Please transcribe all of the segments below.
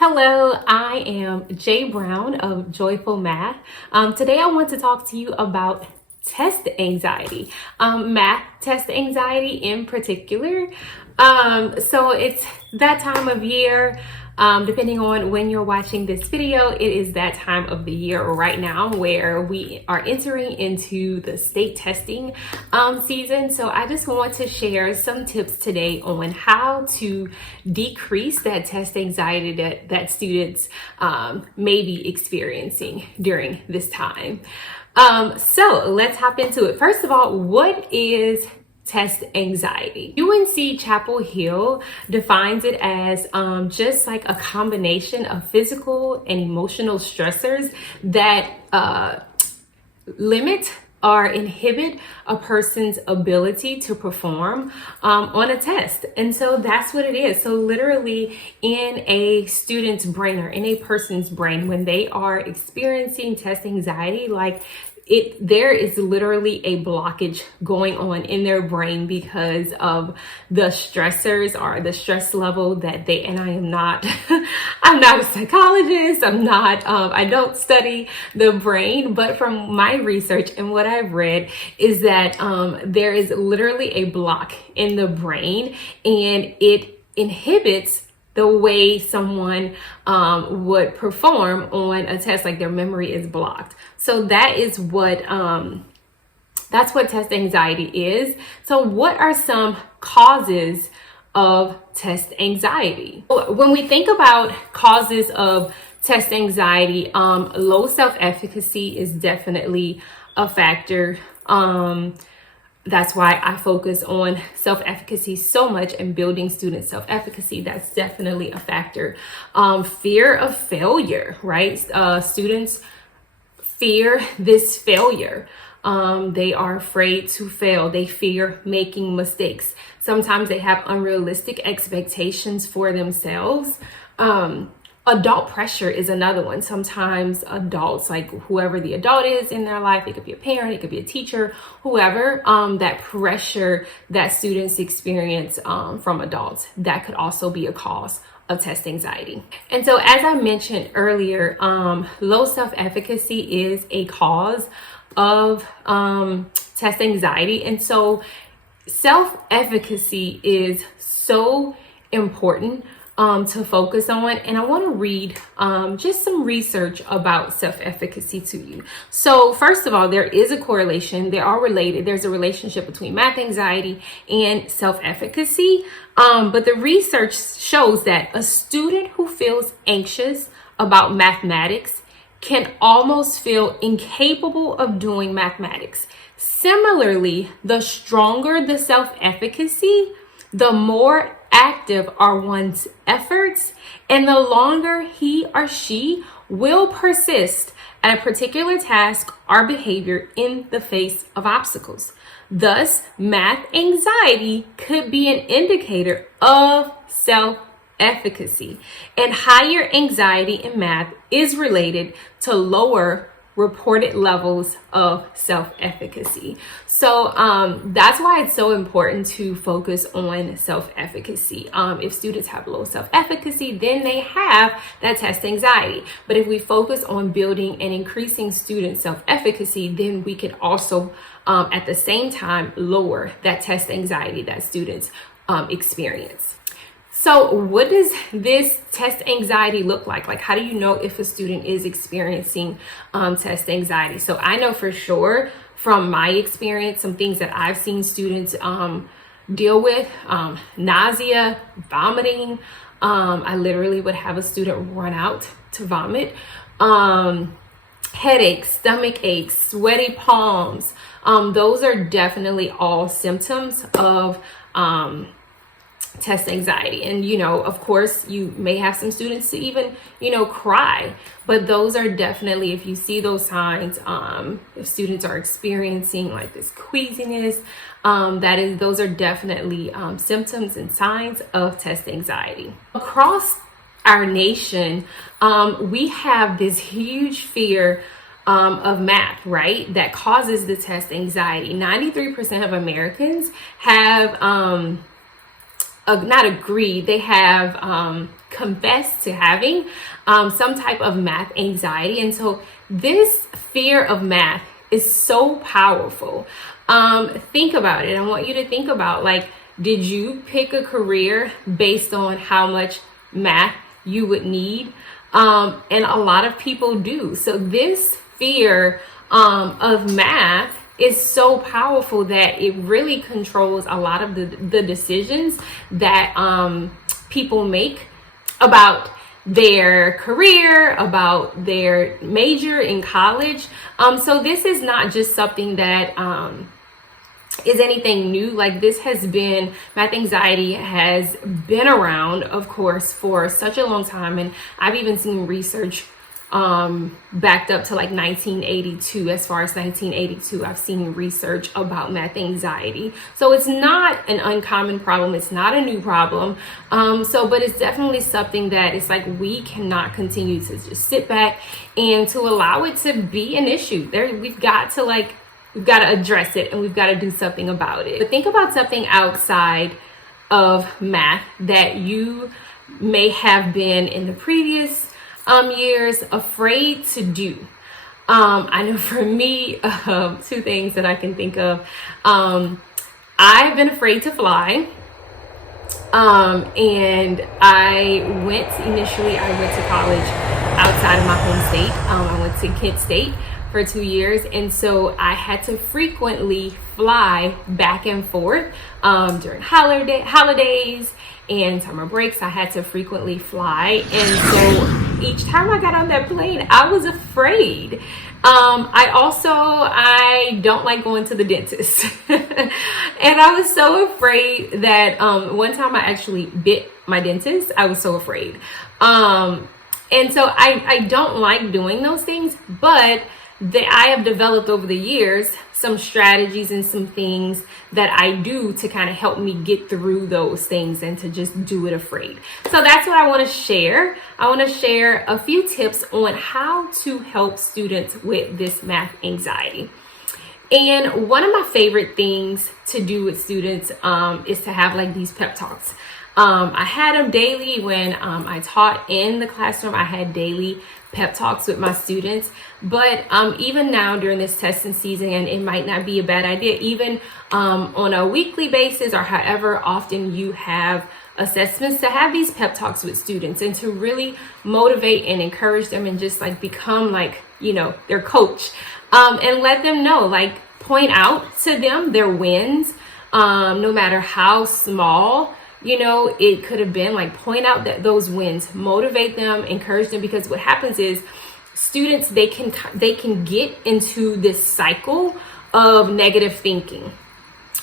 Hello, I am Jay Brown of Joyful Math. Today I want to talk to you about test anxiety, math test anxiety in particular. So it's that time of year. Depending on when you're watching this video, it is that time of the year right now where we are entering into the state testing season. So I just want to share some tips today on how to decrease that test anxiety that students may be experiencing during this time. So let's hop into it. First of all, what is test anxiety? UNC Chapel Hill defines it as just like a combination of physical and emotional stressors that limit or inhibit a person's ability to perform on a test. And so that's what it is. So literally in a student's brain or in a person's brain, when they are experiencing test anxiety, there is literally a blockage going on in their brain because of the stressors or the stress level that and I am not, I'm not a psychologist. I don't study the brain, but from my research and what I've read is that there is literally a block in the brain and it inhibits the way someone would perform on a test, like their memory is blocked. So that is that's what test anxiety is. So what are some causes of test anxiety? When we think about causes of test anxiety, low self-efficacy is definitely a factor. That's why I focus on self-efficacy so much and building student self-efficacy. That's definitely a factor. Fear of failure, right? Students fear this failure. They are afraid to fail. They fear making mistakes. Sometimes they have unrealistic expectations for themselves. Adult pressure is another one. Sometimes adults, like whoever the adult is in their life, it could be a parent, it could be a teacher, whoever, that pressure that students experience from adults, that could also be a cause of test anxiety. And so as I mentioned earlier, low self-efficacy is a cause of test anxiety. And so self-efficacy is so important to focus on. And I want to read just some research about self-efficacy to you. So first of all, there is a correlation. They are related. There's a relationship between math anxiety and self-efficacy. But the research shows that a student who feels anxious about mathematics can almost feel incapable of doing mathematics. Similarly, the stronger the self-efficacy, the more active are one's efforts and the longer he or she will persist at a particular task or behavior in the face of obstacles. Thus, math anxiety could be an indicator of self-efficacy, and higher anxiety in math is related to lower reported levels of self-efficacy. So that's why it's so important to focus on self-efficacy. If students have low self-efficacy, then they have that test anxiety. But if we focus on building and increasing student self-efficacy, then we can also at the same time lower that test anxiety that students experience. So what does this test anxiety look like? Like, how do you know if a student is experiencing test anxiety? So I know for sure from my experience, some things that I've seen students deal with, nausea, vomiting. I literally would have a student run out to vomit. Headaches, stomach aches, sweaty palms. Those are definitely all symptoms of test anxiety. And, of course, you may have some students to even, cry, but those are definitely, if you see those signs, if students are experiencing like this queasiness, those are definitely symptoms and signs of test anxiety. Across our nation, we have this huge fear of math, right? That causes the test anxiety. 93% of Americans have not agreed, they have confessed to having some type of math anxiety. And so this fear of math is so powerful. Think about it. I want you to think about, like, did you pick a career based on how much math you would need? And a lot of people do. So this fear of math is so powerful that it really controls a lot of the decisions that people make about their career, about their major in college. So this is not just something that is anything new. Like, this has been, math anxiety has been around, of course, for such a long time. And I've even seen research backed up to like 1982. As far as 1982, I've seen research about math anxiety. So it's not an uncommon problem. It's not a new problem. But it's definitely something that it's like, we cannot continue to just sit back and to allow it to be an issue. We've got to address it, and we've got to do something about it. But think about something outside of math that you may have been in the previous years afraid to do. I know for me, two things that I can think of. I've been afraid to fly. And I went to college outside of my home state. I went to Kent State for 2 years, and so I had to frequently fly back and forth during holidays and summer breaks. I had to frequently fly, and so each time I got on that plane, I was afraid. I don't like going to the dentist. And I was so afraid that one time I actually bit my dentist. I was so afraid. And so I don't like doing those things, but I have developed over the years some strategies and some things that I do to kind of help me get through those things and to just do it afraid. So that's what I want to share. I want to share a few tips on how to help students with this math anxiety. And one of my favorite things to do with students is to have like these pep talks. I had them daily when I taught in the classroom. I had daily pep talks with my students, but even now during this testing season, it might not be a bad idea, even on a weekly basis or however often you have assessments, to have these pep talks with students and to really motivate and encourage them and just like become like, their coach, and let them know, like, point out to them their wins, no matter how small. It could have been, like, point out that those wins, motivate them, encourage them, because what happens is students, they can get into this cycle of negative thinking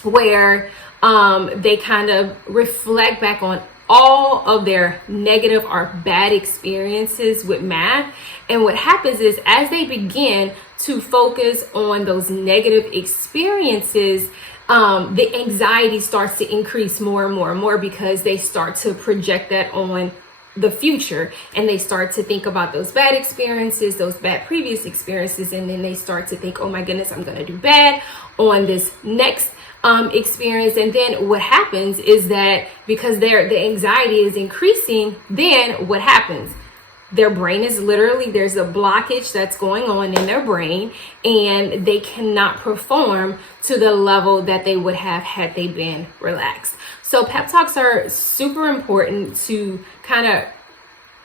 where they kind of reflect back on all of their negative or bad experiences with math. And what happens is, as they begin to focus on those negative experiences, the anxiety starts to increase more and more and more, because they start to project that on the future, and they start to think about those bad experiences, those bad previous experiences, and then they start to think, oh my goodness, I'm going to do bad on this next experience. And then what happens is that because the anxiety is increasing, then what happens? Their brain is literally, there's a blockage that's going on in their brain, and they cannot perform to the level that they would have had they been relaxed. So pep talks are super important to kind of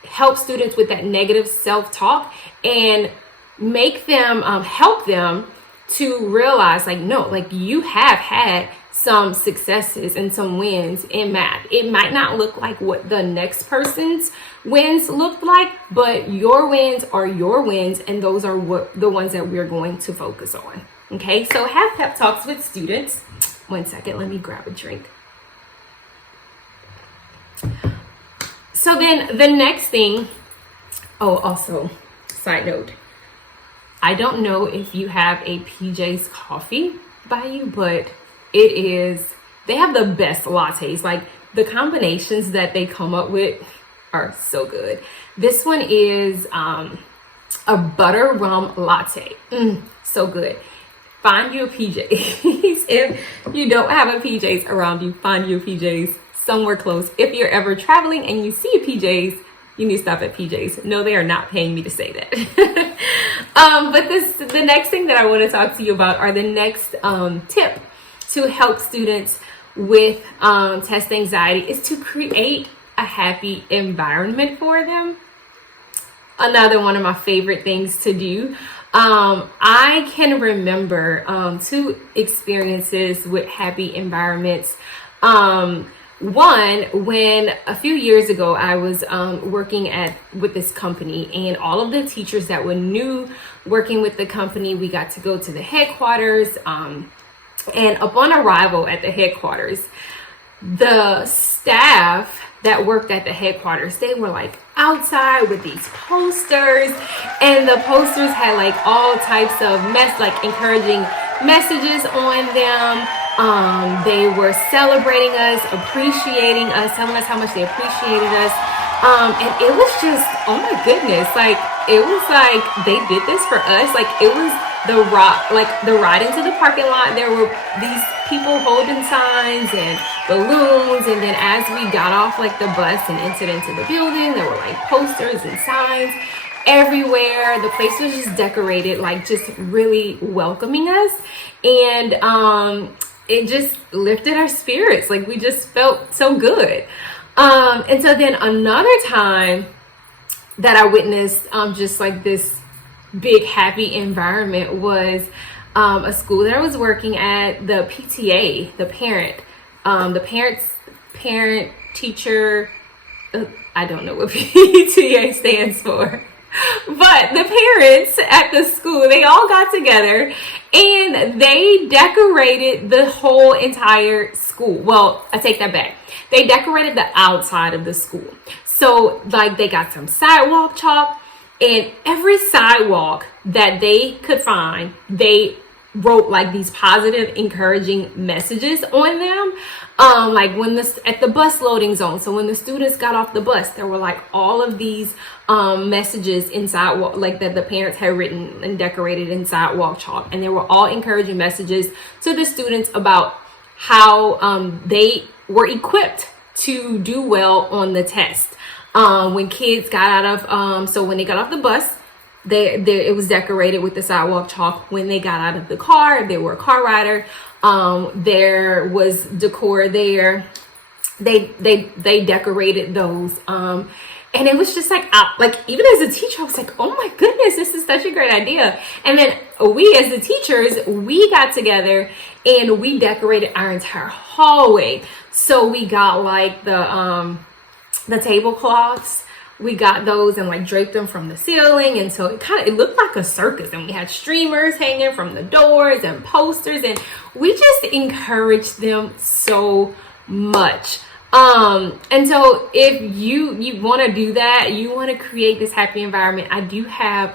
help students with that negative self-talk and make them, help them to realize, like, no, like, you have had some successes and some wins in math. It might not look like what the next person's wins look like, but your wins are your wins, and those are the ones that we're going to focus on. Okay, so have pep talks with students. 1 second, let me grab a drink. So then the next thing, also, side note, I don't know if you have a PJ's coffee by you, but they have the best lattes. Like, the combinations that they come up with are so good. This one is a butter rum latte. So good. Find you a PJ's. If you don't have a PJ's around you, find you a PJ's. somewhere close. If you're ever traveling and you see a PJs, you need to stop at PJs. No, they are not paying me to say that. But the next thing that I want to talk to you about are the next tip to help students with test anxiety is to create a happy environment for them. Another one of my favorite things to do. I can remember two experiences with happy environments. One, when a few years ago I was working with this company, and all of the teachers that were new working with the company, we got to go to the headquarters. And upon arrival at the headquarters, the staff that worked at the headquarters, they were like outside with these posters, and the posters had like all types of encouraging messages on them. They were celebrating us, appreciating us, telling us how much they appreciated us. And it was just, oh my goodness, like it was like they did this for us. Like it was the ride into the parking lot. There were these people holding signs and balloons, and then as we got off like the bus and entered into the building, there were like posters and signs everywhere. The place was just decorated, like just really welcoming us, and it just lifted our spirits. Like we just felt so good. And so then another time that I witnessed just like this big happy environment was a school that I was working at. The PTA, the parent teacher, I don't know what PTA stands for, but the parents at the school, they all got together and they decorated the whole entire school. Well, I take that back. They decorated the outside of the school. So like they got some sidewalk chalk, and every sidewalk that they could find, they wrote like these positive, encouraging messages on them. Like at the bus loading zone. So when the students got off the bus, there were like all of these messages in sidewalk, like that the parents had written and decorated in sidewalk chalk, and they were all encouraging messages to the students about how they were equipped to do well on the test. When kids got out of, so when they got off the bus, it was decorated with the sidewalk chalk. When they got out of the car, if they were a car rider, there was decor there. They decorated those. And it was just like even as a teacher, I was like, oh my goodness, this is such a great idea. And then we as the teachers, we got together and we decorated our entire hallway. So we got like the tablecloths, we got those and like draped them from the ceiling, and so it looked like a circus, and we had streamers hanging from the doors and posters, and we just encouraged them so much. And so if you want to do that, you want to create this happy environment, I do have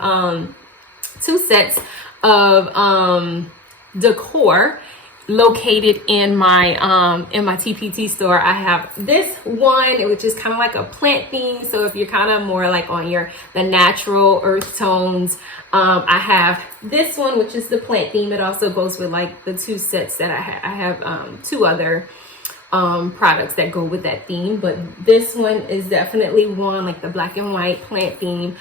two sets of decor located in my TPT store. I have this one, which is kind of like a plant theme. So if you're kind of more like on the natural earth tones, I have this one, which is the plant theme. It also goes with like the two sets that I have two other products that go with that theme, but this one is definitely one, like the black and white plant theme.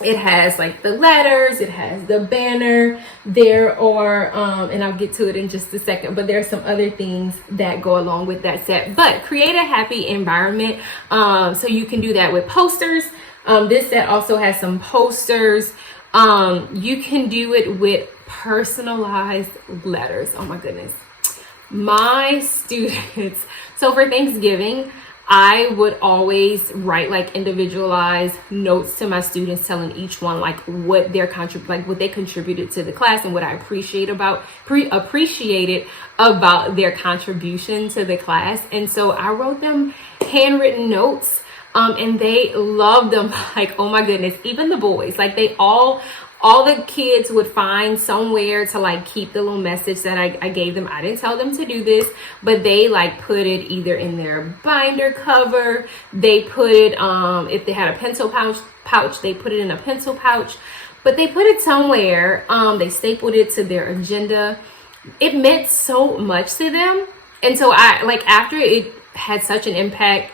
It has like the letters, it has the banner. There are, and I'll get to it in just a second, but there are some other things that go along with that set. But create a happy environment. So you can do that with posters. This set also has some posters. You can do it with personalized letters. Oh my goodness. My students, so for Thanksgiving, I would always write like individualized notes to my students, telling each one like what what they contributed to the class and what I appreciated about their contribution to the class. And so I wrote them handwritten notes, and they loved them. Like, oh my goodness, even the boys, like they all the kids would find somewhere to like keep the little message that I gave them. I didn't tell them to do this, but they like put it either in their binder cover. They put it, if they had a pencil pouch, they put it in a pencil pouch, but they put it somewhere. They stapled it to their agenda. It meant so much to them. And so I like, after it had such an impact,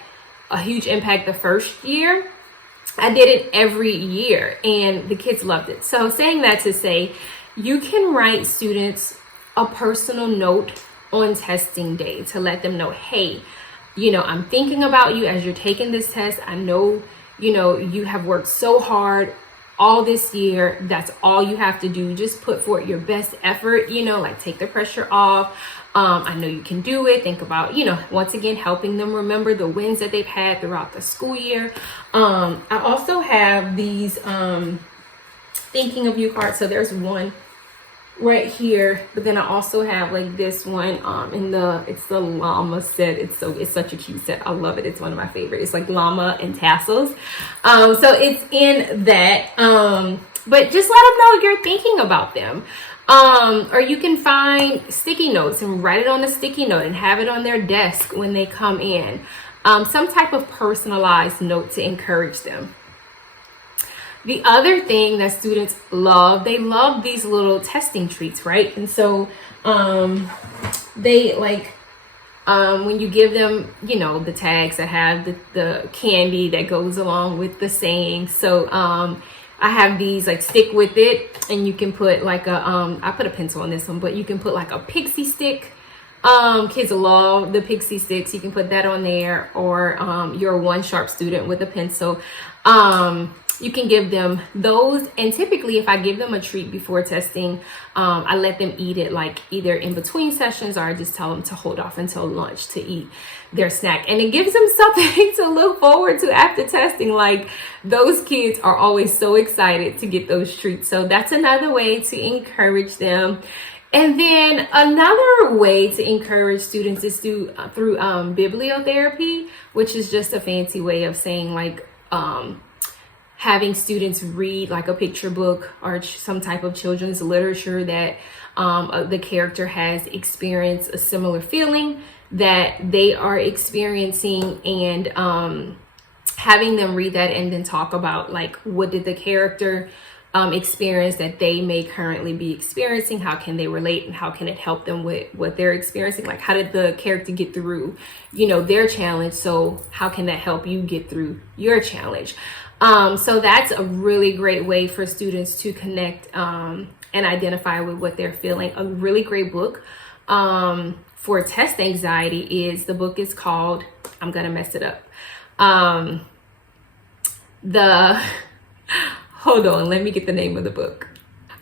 a huge impact the first year, I did it every year and the kids loved it. So saying that to say, you can write students a personal note on testing day to let them know, hey, I'm thinking about you as you're taking this test. I know, you have worked so hard all this year. That's all you have to do. Just put forth your best effort, like take the pressure off. I know you can do it. Think about, once again, helping them remember the wins that they've had throughout the school year. I also have these thinking of you cards. So there's one right here, but then I also have like this one it's the llama set. It's such a cute set. I love it. It's one of my favorites. It's like Llama and Tassels. So it's in that. But just let them know you're thinking about them. Or you can find sticky notes and write it on a sticky note and have it on their desk when they come in. Some type of personalized note to encourage them. The other thing that students love, they love these little testing treats, right? And so they like when you give them, the tags that have the candy that goes along with the saying. So I have these like stick with it, and you can put like I put a pencil on this one, but you can put like a pixie stick. Kids love the pixie sticks. You can put that on there, or you're a one sharp student with a pencil. You can give them those. And typically if I give them a treat before testing, I let them eat it like either in between sessions, or I just tell them to hold off until lunch to eat their snack. And it gives them something to look forward to after testing. Like, those kids are always so excited to get those treats. So that's another way to encourage them. And then another way to encourage students is through Bibliotherapy, which is just a fancy way of saying like having students read like a picture book or some type of children's literature that the character has experienced a similar feeling that they are experiencing, and having them read that and then talk about like, what did the character experience that they may currently be experiencing? How can they relate, and how can it help them with what they're experiencing? Like, how did the character get through, their challenge? So how can that help you get through your challenge? So that's a really great way for students to connect and identify with what they're feeling. A really great book for test anxiety is, the book is called, I'm gonna mess it up. Hold on, let me get the name of the book.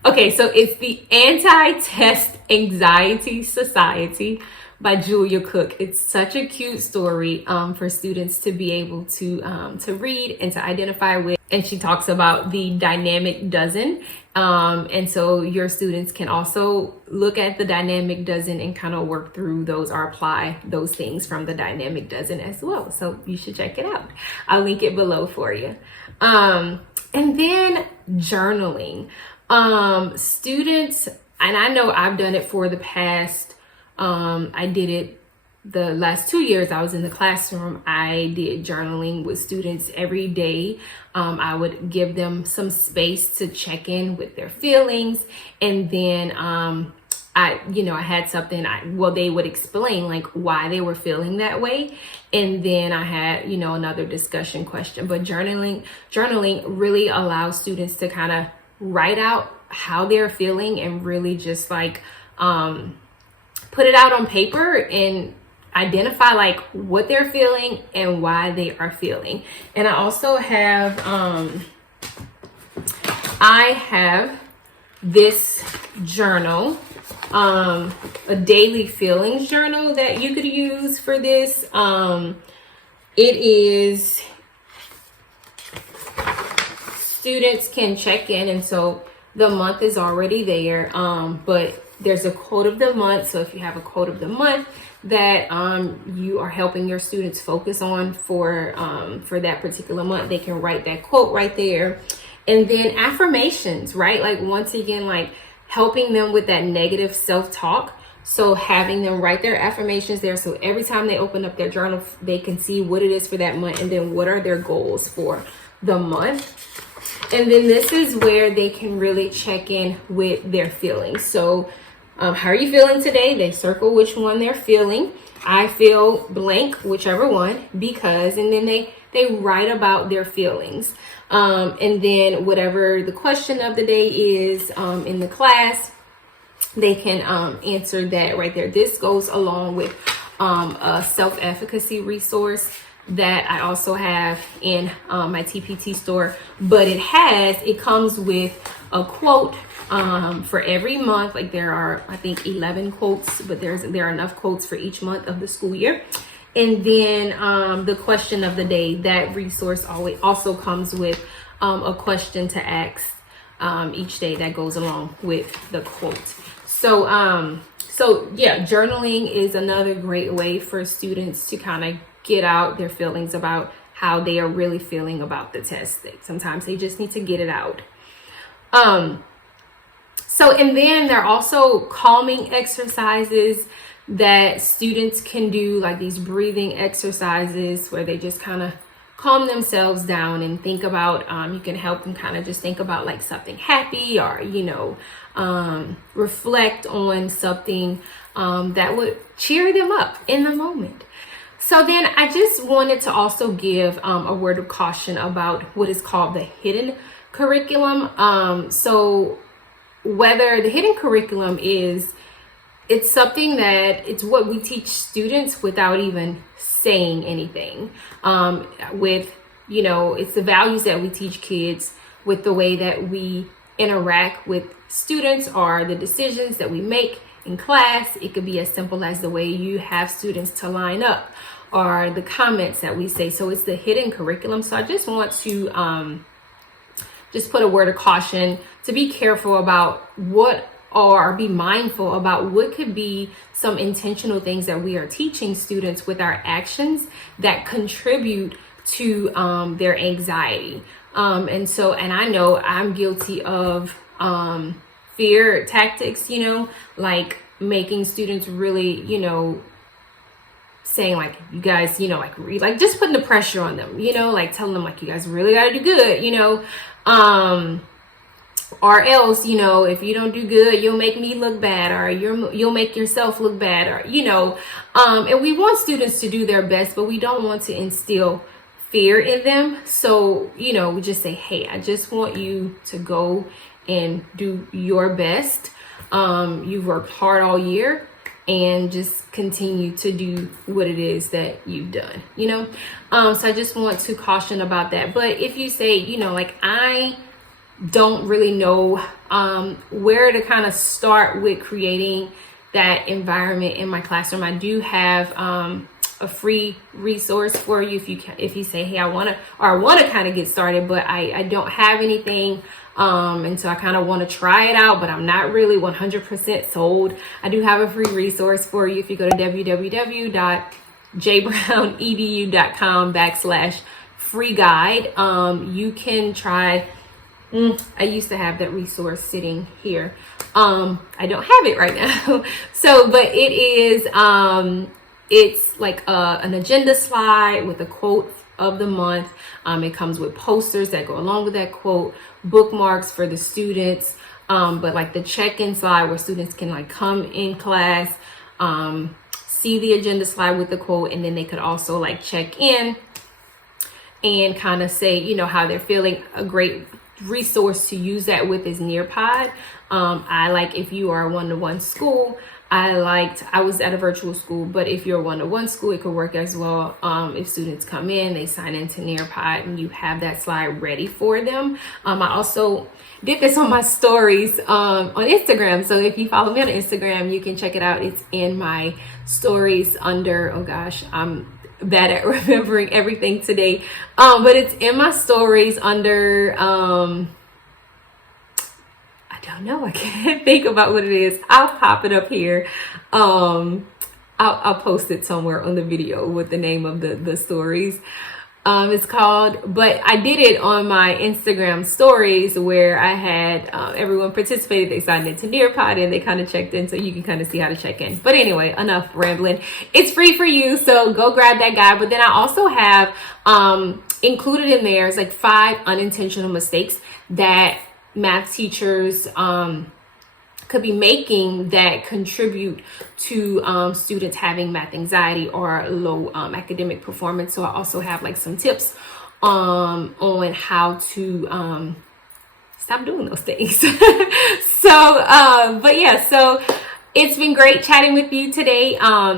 Okay, so it's the Anti-Test Anxiety Society by Julia Cook. It's such a cute story for students to be able to read and to identify with. And she talks about the dynamic dozen. And so your students can also look at the dynamic dozen and kind of work through those, or apply those things from the dynamic dozen as well. So you should check it out. I'll link it below for you. And then journaling. Students, and I know I've done it for the past, I did it the last 2 years I was in the classroom. I did journaling with students every day. I would give them some space to check in with their feelings. And then I had something, they would explain like why they were feeling that way. And then I had, another discussion question. But journaling really allows students to kind of write out how they're feeling, and really just like put it out on paper and identify like what they're feeling and why they are feeling. And I also have this journal, a daily feelings journal that you could use for this. It is, students can check in, and so the month is already there, but there's a quote of the month. So if you have a quote of the month that you are helping your students focus on for that particular month, they can write that quote right there. And then affirmations, right? Like, once again, like helping them with that negative self-talk. So having them write their affirmations there, so every time they open up their journal, they can see what it is for that month, and then what are their goals for the month. And then this is where they can really check in with their feelings. So how are you feeling today? They circle which one they're feeling. I feel blank, whichever one, because, and then they write about their feelings. And then whatever the question of the day is in the class, they can answer that right there. This goes along with a self-efficacy resource that I also have in my TPT store, but it comes with a quote for every month. Like there are, I think, 11 quotes, but there are enough quotes for each month of the school year. And then the question of the day, that resource also comes with a question to ask each day that goes along with the quote. So yeah, journaling is another great way for students to kind of get out their feelings about how they are really feeling about the test. Sometimes they just need to get it out. And then there are also calming exercises that students can do, like these breathing exercises where they just kind of calm themselves down and think about, you can help them kind of just think about like something happy, or, reflect on something that would cheer them up in the moment. So then I just wanted to also give a word of caution about what is called the hidden curriculum. So whether the hidden curriculum it's something that it's what we teach students without even saying anything. It's the values that we teach kids with the way that we interact with students, or the decisions that we make in class. It could be as simple as the way you have students to line up, or the comments that we say. So it's the hidden curriculum. So I just want to just put a word of caution to be careful about or be mindful about what could be some intentional things that we are teaching students with our actions that contribute to their anxiety. And I know I'm guilty of fear tactics, like making students really, saying like, you guys, like just putting the pressure on them, like telling them like, you guys really gotta do good, or else, if you don't do good, you'll make me look bad, or you'll make yourself look bad, or, and we want students to do their best, but we don't want to instill fear in them. So, we just say, hey, I just want you to go and do your best. You've worked hard all year, and just continue to do what it is that you've done, So I just want to caution about that. But if you say, like, I don't really know where to kind of start with creating that environment in my classroom, I do have a free resource for you if you say, hey, I want to kind of get started, but I don't have anything, and so I kind of want to try it out, but I'm not really 100% sold. I do have a free resource for you. If you go to www.jbrownedu.com/free guide, you can try. I used to have that resource sitting here. I don't have it right now. But it is, it's like an agenda slide with a quote of the month. It comes with posters that go along with that quote, bookmarks for the students, but like the check-in slide where students can like come in class, see the agenda slide with the quote, and then they could also like check in and kind of say, how they're feeling. A great resource to use that with is Nearpod. If you are a one-to-one school, I was at a virtual school, but if you're a one-to-one school, it could work as well. If students come in, they sign into Nearpod, and you have that slide ready for them. I also did this on my stories on Instagram. So if you follow me on Instagram, you can check it out. It's in my stories under, oh gosh, I'm bad at remembering everything today. But it's in my stories under, I don't know. I can't think about what it is. I'll pop it up here. I'll post it somewhere on the video with the name of the stories. It's called, but I did it on my Instagram stories where I had everyone participated. They signed into Nearpod and they kind of checked in, so you can kind of see how to check in. But anyway, enough rambling. It's free for you, so go grab that guide. But then I also have included in there is like 5 unintentional mistakes that math teachers could be making that contribute to students having math anxiety or low academic performance. So I also have like some tips on how to stop doing those things. But yeah, so it's been great chatting with you today.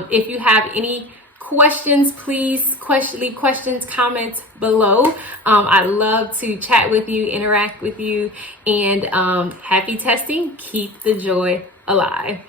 If you have any questions, please leave questions, comments below. I'd love to chat with you, interact with you, and happy testing. Keep the joy alive.